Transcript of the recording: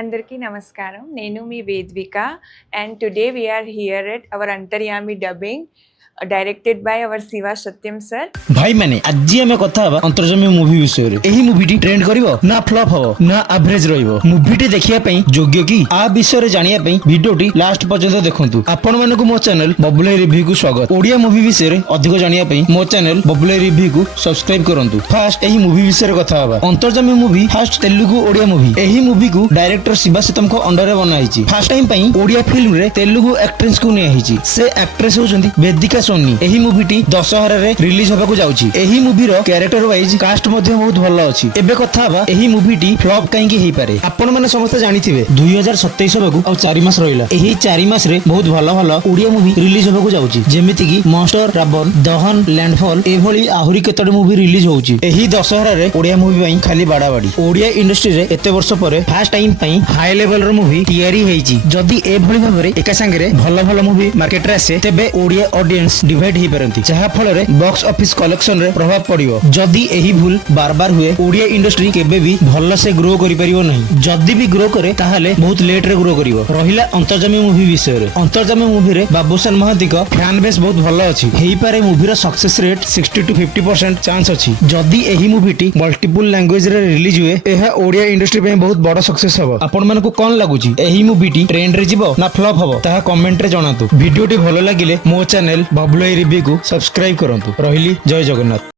అందరికీ నమస్కారం. నేను మీ వేద్విక and today we are here at our Antaryami dubbing directed by our Siva Satyam sir. भाई मैंने आज आम कथा अंतर्जमी मुवी विषय रे एही मुवीटी ट्रेंड करिवो ना फ्लॉप हबो ना एवरेज रहिवो मुवीटी देखिया पई योग्य की आ विषय रे जानिया पई वीडियोटी लास्ट पर्यंत देखंतु आपण मानको मो चैनल बबुले रिव्यू को स्वागत ओडिया मुवी विषय रे अधिक जानिया पई मो चैनल बबुले रिव्यू को सब्सक्राइब करंतु फास्ट एही मुवी विषय रे कथा हबा Antarjami movie first Telugu Odia movie एही मुवी को डायरेक्टर शिवा सतम को अंडर रे बनाइछि फर्स्ट टाइम पई ओडिया फिल्म रे तेलुगु एक्ट्रेस को ने आइछि से एक्ट्रेस होचंदी वेदिका सोनी एही मूवीटी दशहरा रे रिलीज होबा को जाउची एही मूवी रो कैरेक्टर वाइज कास्ट मध्ये बहुत भलो अछि एबे कथा बा एही मूवीटी फ्लॉप काहे की हेई पारे आपण माने समस्त जानिथिबे 2027 होबा को आ 4 मास रहिला एही 4 मास रे बहुत भलो भलो ओडिया मूवी रिलीज होबा को जाउची जेमिति की मॉन्स्टर रावण दहन लैंडफॉल एभली आहुरी केतड मूवी रिलीज होउची एही दशहरा रे ओडिया मूवी पई खाली बाडाबाडी ओडिया इंडस्ट्री रे एते वर्ष परे फर्स्ट टाइम पई हाई लेवल रो मूवी तयारी हेइची जदी एभली भाबरे एका संगे रे भलो भलो मूवी मार्केट रे आसे तेबे ओडिया ऑडियंस डिवाइड ही परंती जहा फल रे बॉक्स ऑफिस कलेक्शन रे प्रभाव पड़ियो जदी एही भूल बार बार हुए ओडिया इंडस्ट्री केबे भी भलो से ग्रो करि परिबो नहीं जदी भी ग्रो करे ताहाले बहुत लेट रे ग्रो करिवो रहिला अंतर्जमी मूवी विषय रे अंतर्जमी मूवी रे बाबूसन महादी को फैन बेस बहुत भलो अछि हेई पारे मूवी रो सक्सेस रेट 60 to 50% चांस अछि जदी एही मूवीटी मल्टीपल लैंग्वेज रे रिलीज हुए एहा ओडिया इंडस्ट्री पे बहुत बड़ सक्सेस हबो आपण मानको कोन लागुची एही मूवीटी ट्रेंड रे जिवो ना फ्लॉप हबो ताहा कमेंट रे जणातु वीडियोटी भलो लागिले मो चैनल बबुले रिव्यू को सब्सक्राइब करंतु रहिली जय जगन्नाथ।